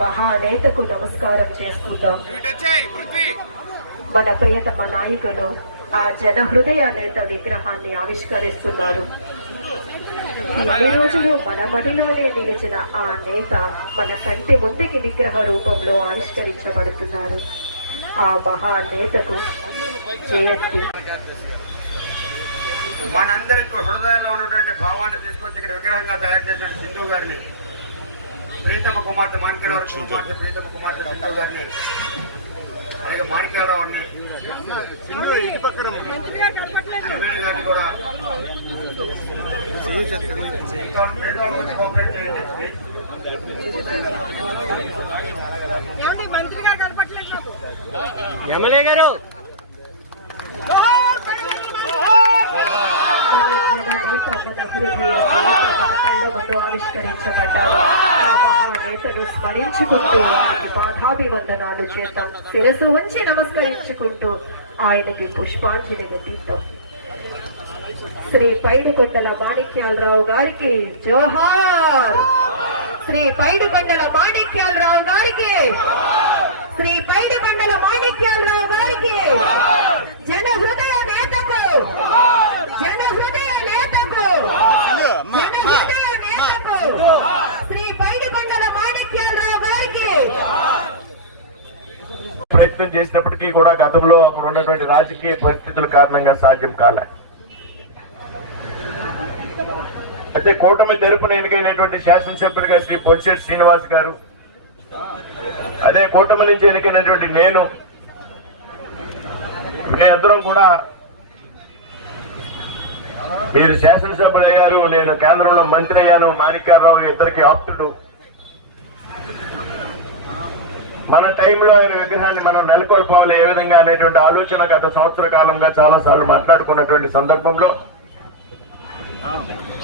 మహానేతకు నమస్కారం చేసుకుందాం. మన ప్రియతమ నాయకులు ఆ జన హృదయ నేత విగ్రహాన్ని ఆవిష్కరిస్తున్నారు. ఈ రోజులు మన మడిలోనే నిలిచిన ఆ నేత మన కంటి ముందుకి విగ్రహ రూపంలో ఆవిష్కరించబడుతున్నారు. ఆ మహానేతకు నేతకు మనందరికి హృదయంలో ఉన్నటువంటి భావాన్ని తీసుకొచ్చి ఇక్కడ విగ్రహంగా తయారు చేసిన సింధు గారిని ప్రీతమ కుమార్తె మాణిక్యరావు కుమార్తె ప్రీతమ కుమార్తె సింధు గారిని అలాగే మాణిక్యరావుని మంత్రిగా కలపట్లేదు అమీర్ గారిని కూడా ఇంతవరకు మిగతా వాళ్ళు కొంచెం కోఆపరేట్ చేయండి ఏమండి మంత్రిగా కలపట్లేదు నాకు ఎమ్మెల్యే గారు. స్మరించుకుంటూ ఆయనకి పాఠాభివందనాలు చేద్దాం. శిరసు ఉంచి నమస్కరించుకుంటూ ఆయనకి పుష్పాంజలి ఘటిద్దాం. శ్రీ పైడుకొండల మాణిక్యాలరావు గారికి జోహార్! శ్రీ పైడుకొండల మాణిక్యాలరావు గారికి శ్రీ పైడుకొండల మాణిక్యాలరావు గారికి. జన హృదయ నేతకు. జన హృదయ నేతకు. జన హృదయ నేతకు. శ్రీ పైడుకొండల మాణిక్యాలరావు గారికి. ప్రయత్నం చేసినప్పటికీ కూడా గతంలో అప్పుడు ఉన్నటువంటి రాజకీయ పరిస్థితుల కారణంగా సాధ్యం కాలే. అయితే కూటమి తరపున ఎన్నికైనటువంటి శాసనసభ్యులుగా శ్రీ పొలిశెట్టి శ్రీనివాస్ గారు అదే కూటమి నుంచి ఎన్నికైనటువంటి నేను మేమిద్దరం కూడా మీరు శాసనసభ్యులు అయ్యారు నేను కేంద్రంలో మంత్రి అయ్యాను మాణిక్యారావు ఇద్దరికి ఆప్తుడు. మన టైంలో ఆయన విగ్రహాన్ని మనం నెలకొల్పోవాలి ఏ విధంగా అనేటువంటి ఆలోచన గత సంవత్సర కాలంగా చాలా సార్లు మాట్లాడుకున్నటువంటి సందర్భంలో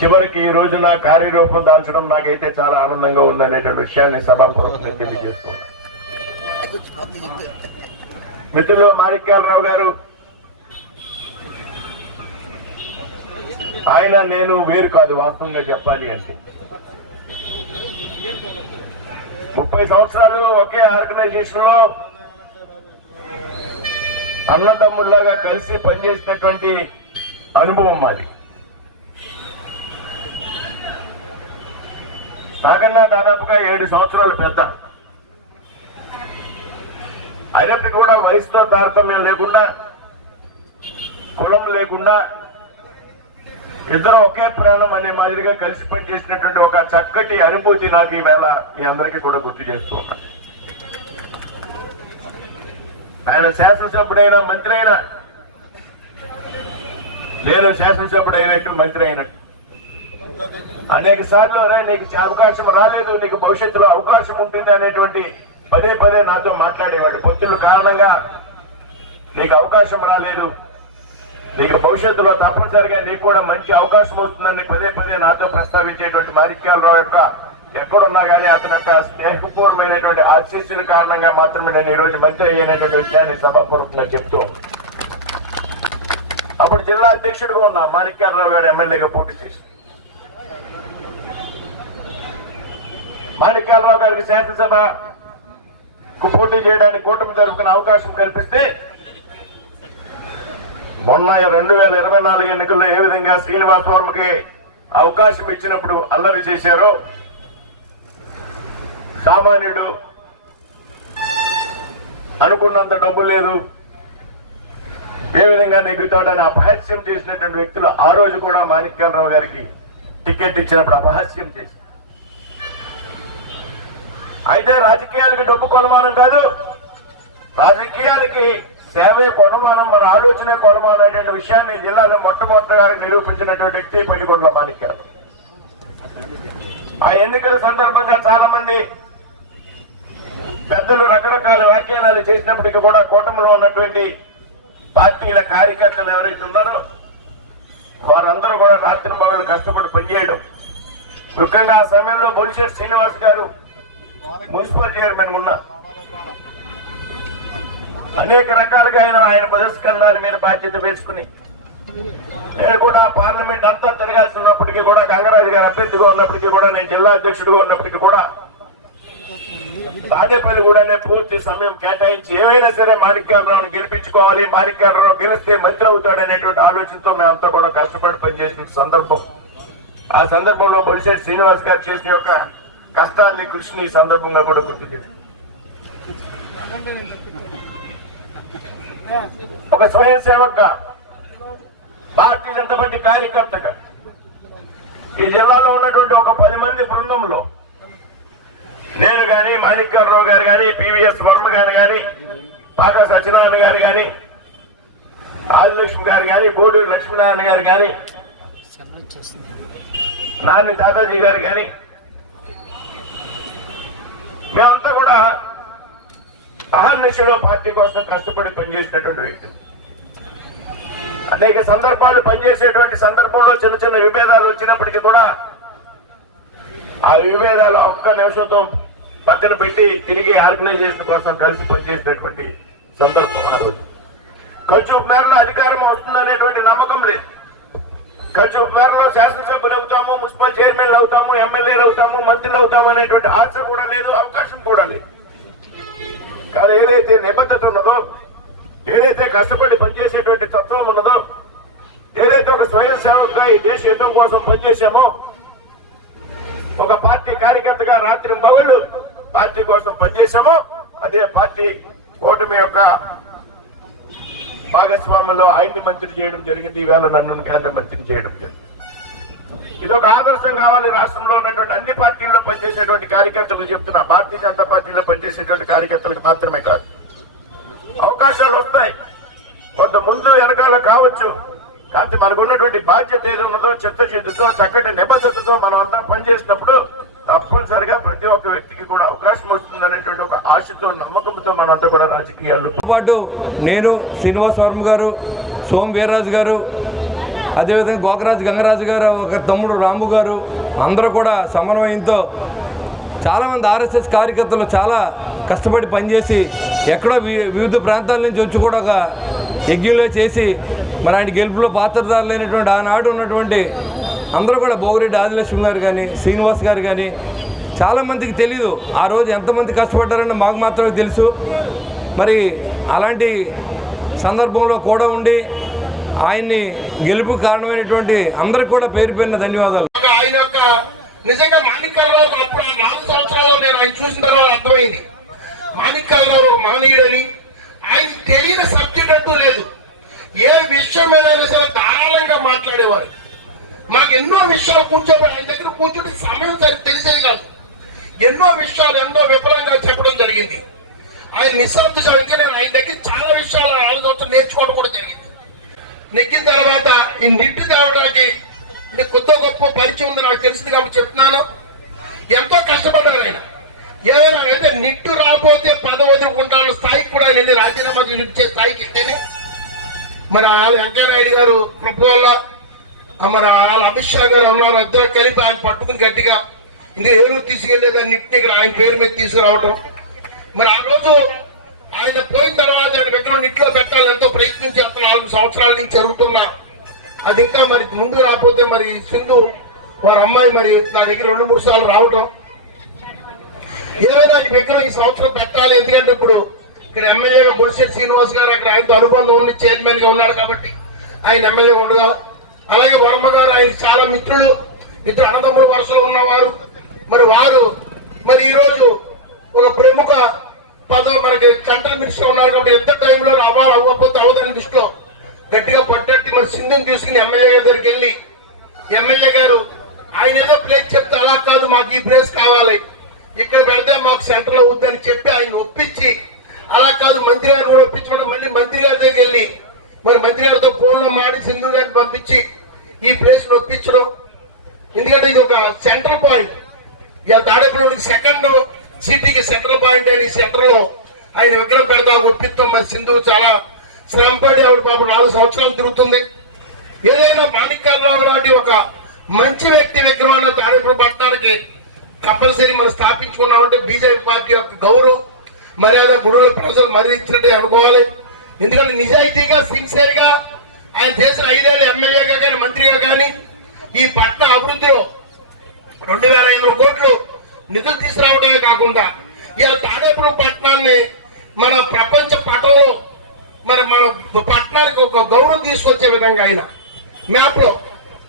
చివరికి ఈ రోజున కార్యరూపం దాల్చడం నాకైతే చాలా ఆనందంగా ఉందనేటువంటి విషయాన్ని సభాపూర్వకంగా తెలియజేస్తున్నాను. మిత్రులు మాణిక్యాలరావు గారు. ఆయన నేను వేరు కాదు వాస్తవంగా చెప్పాలి అంటే. ముప్పై సంవత్సరాలు ఒకే ఆర్గనైజేషన్లో అన్నదమ్ముల్లాగా కలిసి పనిచేసినటువంటి అనుభవం మాది. నాకన్నా దాదాపుగా ఏడు సంవత్సరాలు పెద్ద. అయినప్పటికీ కూడా వయసుతో తారతమ్యం లేకుండా కులం లేకుండా ఇద్దరు ఒకే ప్రాణం అనే మాదిరిగా కలిసి పనిచేసినటువంటి ఒక చక్కటి అనుభూతి నాకు ఈవేళ మీ అందరికీ కూడా గుర్తు చేస్తూ ఉన్నా ఆయన శాసనసభ్యుడైనా మంత్రి అయినా నేను శాసనసభ్యుడైనట్టు మంత్రి అయినట్టు. అనేక సార్లు "అరే, నీకు అవకాశం రాలేదు నీకు భవిష్యత్తులో అవకాశం ఉంటుంది అనేటువంటి పదే పదే నాతో మాట్లాడేవాడు. పొత్తుల కారణంగా నీకు అవకాశం రాలేదు. నీకు భవిష్యత్తులో తప్పనిసరిగా నీకు కూడా మంచి అవకాశం వస్తుందని పదే పదే నాతో ప్రస్తావించేటువంటి మాణిక్యాలరావు యొక్క ఎక్కడున్నా కానీ అతని యొక్క స్నేహపూర్వమైనటువంటి ఆశీస్సుల కారణంగా మాత్రమే నేను ఈ రోజు మంత్రి అయ్యేటువంటి విషయాన్ని సభాపూర్వకంగా చెప్తూ. అప్పుడు జిల్లా అధ్యక్షుడిగా ఉన్నా మాణిక్యాలరావు గారు ఎమ్మెల్యేగా పోటీ చేసి మాణిక్యాలరావు గారికి శాసనసభ పోటీ చేయడానికి కూటమి జరుపుకునే అవకాశం కల్పిస్తే మొన్న రెండు వేల ఇరవై నాలుగు ఎన్నికల్లో ఏ విధంగా శ్రీనివాస్ వర్మకి అవకాశం ఇచ్చినప్పుడు అల్లరి చేశారో సామాన్యుడు అనుకున్నంత డబ్బు లేదు. ఏ విధంగా నెగ్గుతాడని అపహాస్యం చేసినటువంటి వ్యక్తులు ఆ రోజు కూడా మాణిక్యాలరావు గారికి టికెట్ ఇచ్చినప్పుడు అపహాస్యం చేసి అయితే రాజకీయాలకి డబ్బు కొనమానం కాదు. రాజకీయాలకి సేవే కొనమానం మన ఆలోచనే కొనమానం అనేటువంటి విషయాన్ని జిల్లాలో మొట్టమొదటిగా నిరూపించినటువంటి వ్యక్తి పల్లికొండల మాణిక్యాలు ఆ ఎన్నికల సందర్భంగా చాలా మంది పెద్దలు రకరకాల వ్యాఖ్యానాలు చేసినప్పటికీ కూడా కూటమిలో ఉన్నటువంటి పార్టీల కార్యకర్తలు ఎవరైతే ఉన్నారో వారందరూ కూడా రాత్రి పగలు కష్టపడి పనిచేయడం. ముఖ్యంగా ఆ సమయంలో బొలిశెట్టి శ్రీనివాస్ గారు మున్సిపల్ చైర్మన్ ఉన్నా అనేక రకాలుగా ఆయన ఆయన పురస్కరణాల మీద బాధ్యత వేసుకుని నేను కూడా పార్లమెంట్ అంతా తిరగాల్సి ఉన్నప్పటికీ కూడా గంగరాజు గారు అభ్యర్థిగా ఉన్నప్పటికీ కూడా నేను జిల్లా అధ్యక్షుడిగా ఉన్నప్పటికీ కూడా తాడేపల్లి కూడానే పూర్తి సమయం కేటాయించి ఏమైనా సరే మాణిక్యాలరావును గెలిపించుకోవాలి మాణిక్యాలరావు గెలిస్తే మంత్రి అవుతాడు అనేటువంటి ఆలోచనతో మేమంతా కూడా కష్టపడి పనిచేసిన సందర్భం. ఆ సందర్భంలో బొలిశెట్టి శ్రీనివాస్ గారు చేసిన యొక్క కష్టాన్ని కృషిని ఈ సందర్భంగా కూడా గుర్తు ఒక స్వయం సేవక్గా భారతీయ జనతా పార్టీ కార్యకర్తగా ఈ జిల్లాలో ఉన్నటువంటి ఒక పది మంది బృందంలో నేను గాని మాణిక్యరావు గారు గాని పివిఎస్ వర్మ గారు గాని పాకా సత్యనారాయణ గారు గాని ఆదిలక్ష్మి గారు గాని బోడూరు లక్ష్మీనారాయణ గారు గాని నాని దాదాజీ గారు కానీ మేమంతా కూడా అహర్నిశలో పార్టీ కోసం కష్టపడి పనిచేసినటువంటి వ్యక్తి. అనేక సందర్భాలు పనిచేసేటువంటి సందర్భంలో చిన్న చిన్న విభేదాలు వచ్చినప్పటికీ కూడా ఆ విభేదాలు ఒక్క నిమిషంతో పక్కన పెట్టి తిరిగి ఆర్గనైజేషన్ కోసం కలిసి పనిచేసినటువంటి సందర్భం ఆ రోజు. ఖర్చు మేరలో అధికారం వస్తుందనేటువంటి నమ్మకం లేదు. ఖర్చు మేరలో శాసనసభ్యులు అవుతాము మున్సిపల్ చైర్మన్లు అవుతాము ఎమ్మెల్యేలు అవుతాము మంత్రులు అవుతాము అనేటువంటి ఆశ కూడా లేదు అవకాశం కూడా లేదు. కానీ ఏదైతే నిబద్ధత ఉన్నదో ఏదైతే కష్టపడి పనిచేసేటువంటి తత్వం ఉన్నదో ఏదైతే ఒక స్వయం సేవకుగా ఈ దేశ యుద్ధం కోసం పనిచేశామో ఒక పార్టీ కార్యకర్తగా రాత్రి పగళ్ళు పార్టీ కోసం పనిచేశామో అదే పార్టీ కూటమి యొక్క భాగస్వామ్యంలో ఆయన్ని మంత్రి చేయడం జరిగింది. ఈవేళ నన్ను కేంద్ర మంత్రి చేయడం జరిగింది. ఇది ఒక ఆదర్శం కావాలి రాష్ట్రంలో ఉన్నటువంటి అన్ని పార్టీల్లో పనిచేసేటువంటి కార్యకర్తలకు చెప్తున్నా. భారతీయ జనతా పార్టీలో పనిచేసేటువంటి కార్యకర్తలకు మాత్రమే కాదు. అవకాశాలు వస్తాయి. కొంత ముందు వెనకాల కావచ్చు. కాబట్టి మనకు ఉన్నటువంటి బాధ్యత ఏది ఉన్నదో చెత్త చేతితో చక్కటి నిబద్ధతతో మనం అంతా పనిచేసినప్పుడు తప్పనిసరిగా ప్రతి ఒక్క వ్యక్తికి కూడా అవకాశం వస్తుంది అనేటువంటి ఒక ఆశతో నమ్మకంతో మనంతా కూడా రాజకీయాలు పాటు నేను శ్రీనివాస్ వర్మ గారు సోమ్ వీర్రాజు గారు అదేవిధంగా గోకరాజు గంగరాజు గారు ఒక తమ్ముడు రాము గారు అందరూ కూడా సమన్వయంతో చాలామంది ఆర్ఎస్ఎస్ కార్యకర్తలు చాలా కష్టపడి పనిచేసి ఎక్కడో వి- వివిధ ప్రాంతాల నుంచి వచ్చి కూడా ఒక యజ్ఞంలో చేసి మరి ఆయన గెలుపులో పాత్రదారులైనటువంటి ఆనాడు ఉన్నటువంటి అందరూ కూడా భోగిరెడ్డి ఆదిలక్ష్మి గారు కానీ శ్రీనివాస్ గారు కానీ చాలామందికి తెలియదు ఆ రోజు ఎంతమంది కష్టపడ్డారని మాకు మాత్రమే తెలుసు. మరి అలాంటి సందర్భంలో కూడా ఉండి ఆయన్ని గెలుపు కారణమైనటువంటి అందరికి కూడా పేరు పేరిన ధన్యవాదాలు. ఆయన యొక్క నిజంగా మాణిక్యాలరావు అప్పుడు ఆ నాలుగు సంవత్సరాల్లో నేను ఆయన చూసిన తర్వాత అర్థమైంది. మాణిక్యాలరావు ఒక ఆయన తెలియని సబ్జెక్ట్ అంటూ లేదు. ఏ విషయం ఏదైనా సరే ధారాళంగా మాట్లాడేవారు. మాకు ఎన్నో విషయాలు కూర్చోబడి ఆయన దగ్గర కూర్చుంటే సమయం సరి తెలిసేది కాదు. ఎన్నో విషయాలు ఎన్నో విఫలంగా చెప్పడం జరిగింది. ఆయన నిశ్శబ్ద ఇంకా నేను ఆయన దగ్గర చాలా విషయాలు నాలుగు సంవత్సరాలు నేర్చుకోవడం కూడా జరిగింది. నెక్కిన తర్వాత ఈ నిట్టు తేవడానికి కొత్త గొప్ప పరిచయం ఉంది నాకు తెలిసింది కాబట్టి చెప్తున్నాను. ఎంతో కష్టపడ్డారు ఆయన. ఏదైనా అయితే నిట్టు రాకపోతే పదవి వదులుకుంటాను స్థాయికి కూడా వెళ్ళి రాజీనామా చేసి స్థాయికి ఇస్తేనే మరి వెంకయ్యనాయుడు గారు కృప వల్ల మరి వాళ్ళ అమిత్ షా గారు ఉన్నారు ఇద్దరు కలిపి ఆయన పట్టుకుని గట్టిగా ఇంకా ఏలూరు తీసుకెళ్ళేదాన్ని నిట్టిని ఇక్కడ ఆయన పేరు మీద తీసుకురావడం మరి ఆ రోజు ఆయన పోయిన తర్వాత ఆయన పెట్టడం నిట్లో పెట్టాలని మరి సింధు వారి అమ్మాయి మరి నా దగ్గర రెండు మూడు సార్లు రావడం ఏమైనా ఈ విగ్రహం ఈ సంవత్సరం పెట్టాలి? ఎందుకంటే ఇప్పుడు ఇక్కడ ఎమ్మెల్యేగా బొలిశెట్టి శ్రీనివాస్ గారు అక్కడ ఆయనతో అనుబంధం ఉండి చైర్మన్గా ఉన్నాడు కాబట్టి ఆయన ఎమ్మెల్యే ఉండగా అలాగే వర్మ గారు ఆయన చాలా మిత్రులు ఇద్దరు అన్నదమ్ముడు వరుసలో ఉన్నవారు. మరి వారు మరి ఈరోజు ఒక ప్రముఖ పదవి మనకి సెంట్రల్ మినిస్టర్ ఉన్నారు కాబట్టి ఎంత టైంలో అవ్వాలి అవ్వకపోతే అవ్వదని దృష్టిలో గట్టిగా పట్టట్టి మరి సింధుని తీసుకుని ఎమ్మెల్యే ఈ ప్లేస్ ఒప్పించడం. ఎందుకంటే ఇది ఒక సెంట్రల్ పాయింట్ ఇవాళ తాడేపల్లి సెకండ్ సిటీకి సెంట్రల్ పాయింట్ అని సెంటర్లో ఆయన విగ్రహం పెడతా ఒప్పిస్తాం. మరి సింధు చాలా శ్రమపడి ఆవిడ పాపం నాలుగు సంవత్సరాలు తిరుగుతుంది. ఏదైనా మాణిక్యాలరావు లాంటి ఒక మంచి వ్యక్తి విగ్రహాన్ని తాడేపల్లి పట్టణానికి కంపల్సరీ మనం స్థాపించుకున్నామంటే బీజేపీ పార్టీ యొక్క గౌరవం మర్యాద గురువుల ప్రజలు మరించినట్టు అనుకోవాలి. ఎందుకంటే నిజాయితీగా సిన్సియర్గా ఆయన చేసిన ఐదేళ్ళు ఎమ్మెల్యేగా కానీ మంత్రిగా కానీ ఈ పట్టణ అభివృద్ధిలో రెండు వేల ఐదు వందల కోట్లు నిధులు తీసుకురావడమే కాకుండా ఇలా తాడేపురం పట్టణాన్ని మన ప్రపంచ పటంలో మరి మన పట్టణానికి ఒక గౌరవం తీసుకొచ్చే విధంగా ఆయన మ్యాప్లో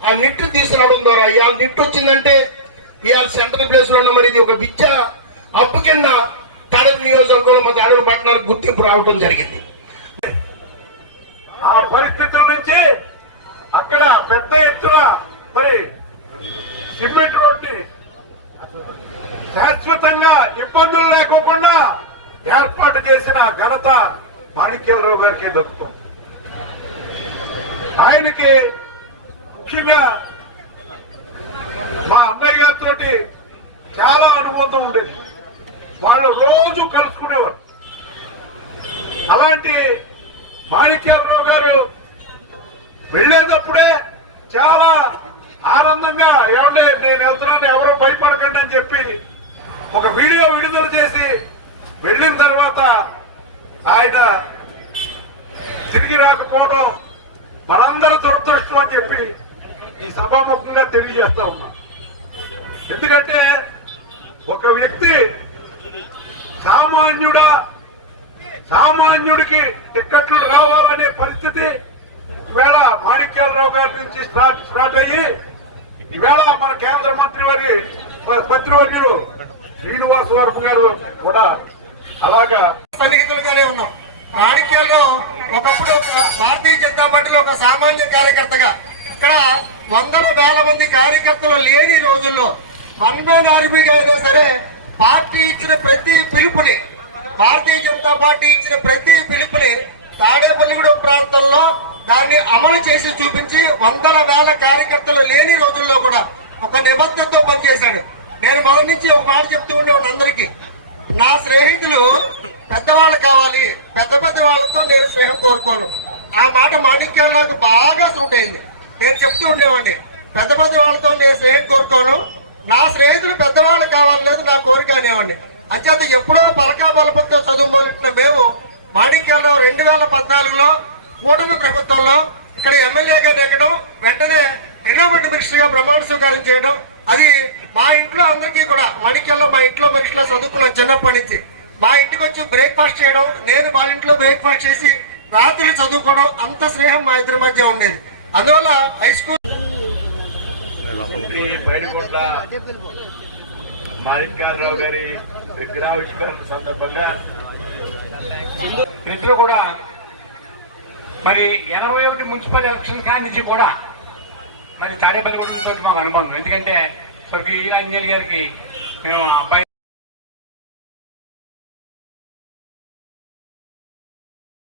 ఆ నిట్టు తీసుకురావడం ద్వారా ఇవాళ నిట్టు వచ్చిందంటే ఇవాళ సెంట్రల్ ప్లేస్లో ఉన్న మరి ఇది ఒక విద్య అప్పు కింద తాడేపు నియోజకవర్గంలో మన తాడేపు పట్టణానికి గుర్తింపు రావడం జరిగింది. వచ్చి అక్కడ పెద్ద ఎత్తున మరి సిమెంట్ రోడ్ని శాశ్వతంగా ఇబ్బందులు లేకోకుండా ఏర్పాటు చేసిన ఘనత మాణిక్యరావు గారికి దక్కుతుంది. ఆయనకి ముఖ్యంగా మా అన్నయ్య గారితో చాలా అనుబంధం ఉండేది. వాళ్ళు రోజు కలుసుకునేవారు. అలాంటి మాణిక్యాలరావు గారు వెళ్ళేటప్పుడే చాలా ఆనందంగా ఏమంటే నేను వెళ్తున్నాను ఎవరో భయపడకండి అని చెప్పి ఒక వీడియో విడుదల చేసి వెళ్ళిన తర్వాత ఆయన తిరిగి రాకపోవడం మనందరూ దురదృష్టం అని చెప్పి ఈ సభాముఖంగా తెలియజేస్తా ఉన్నా. ఎందుకంటే ఒక వ్యక్తి సామాన్యుడా సామాన్యుడికి టిక్కెట్లు రావాలనే పరిస్థితి ఈవేళ మాణిక్యాలరావు గారి నుంచి స్టార్ట్ స్టార్ట్ అయ్యి ఈవేళ మన కేంద్ర మంత్రి వారి మంత్రివర్యులు శ్రీనివాస వరపు గారు కూడా అలాగా సన్నిహితులుగానే ఉన్నాం. మాణిక్యాల్లో ఒకప్పుడు ఒక భారతీయ జనతా పార్టీలో ఒక సామాన్య కార్యకర్తగా ఇక్కడ వందల వేల మంది కార్యకర్తలు లేని రోజుల్లో వన్ మ్యాన్ ఆర్మీగా అయినా సరే పార్టీ ఇచ్చిన ప్రతి పిలుపుని భారతీయ జనతా పార్టీ ఇచ్చిన ప్రతి పిలుపుని తాడేపల్లిగూడెం ప్రాంతంలో దాన్ని అమలు చేసి చూపించి వందల వేల కార్యకర్తలు లేని రోజుల్లో కూడా ఒక నిబద్ధతతో పనిచేశాడు. నేను మొదటి నుంచి ఒక మాట చెప్తూ ఉండేవాడు అందరికీ నా స్నేహితులు పెద్దవాళ్ళు కావాలి పెద్ద పెద్ద వాళ్ళతో నేను స్నేహం కోరుకోను. ఆ మాట మాణిక్యాలకు బాగా సూట్ అయింది. నేను చెప్తూ ఉండేవాడిని పెద్ద పెద్ద వాళ్ళతో నేను స్నేహం కోరుకోను నా స్నేహితులు పెద్దవాళ్ళు కావాలనేది నా కోరిక అనేవాడిని అంచేత ఎప్పుడో పలకా బలపంతో చదువుకోవాలంటున్న మేము మాణిక్యాలరావు రెండు వేల పద్నాలుగులో కూటమి ప్రభుత్వంలో ఇక్కడ ఎమ్మెల్యేగా నెగ్గడం వెంటనే ఎన్విరాన్మెంట్ మినిస్టర్గా ప్రమాణ స్వీకారం చేయడం అది మా ఇంట్లో అందరికీ కూడా మాణిక్యాల్లో మా ఇంట్లో మనిషిలో చదువుకున్నాం చిన్నప్పటి నుంచి మా ఇంటికి వచ్చి బ్రేక్ఫాస్ట్ చేయడం నేను మా ఇంట్లో బ్రేక్ఫాస్ట్ చేసి రాత్రులు చదువుకోవడం అంత స్నేహం మా ఇద్దరి మధ్య ఉండేది. అందువల్ల హై స్కూల్ బయటకొండ మాణిక్యాలరావు గారి విగ్రహావిష్కరణ సందర్భంగా ఇద్దరు కూడా మరి ఎనభై ఒకటి మున్సిపల్ ఎలక్షన్ కాడి నుంచి కూడా మరి తాడేపల్లిగూడెంతో మాకు అనుబంధం. ఎందుకంటే స్వర్గీయ ఈరాంజలి గారికి మేము ఆ అబ్బాయి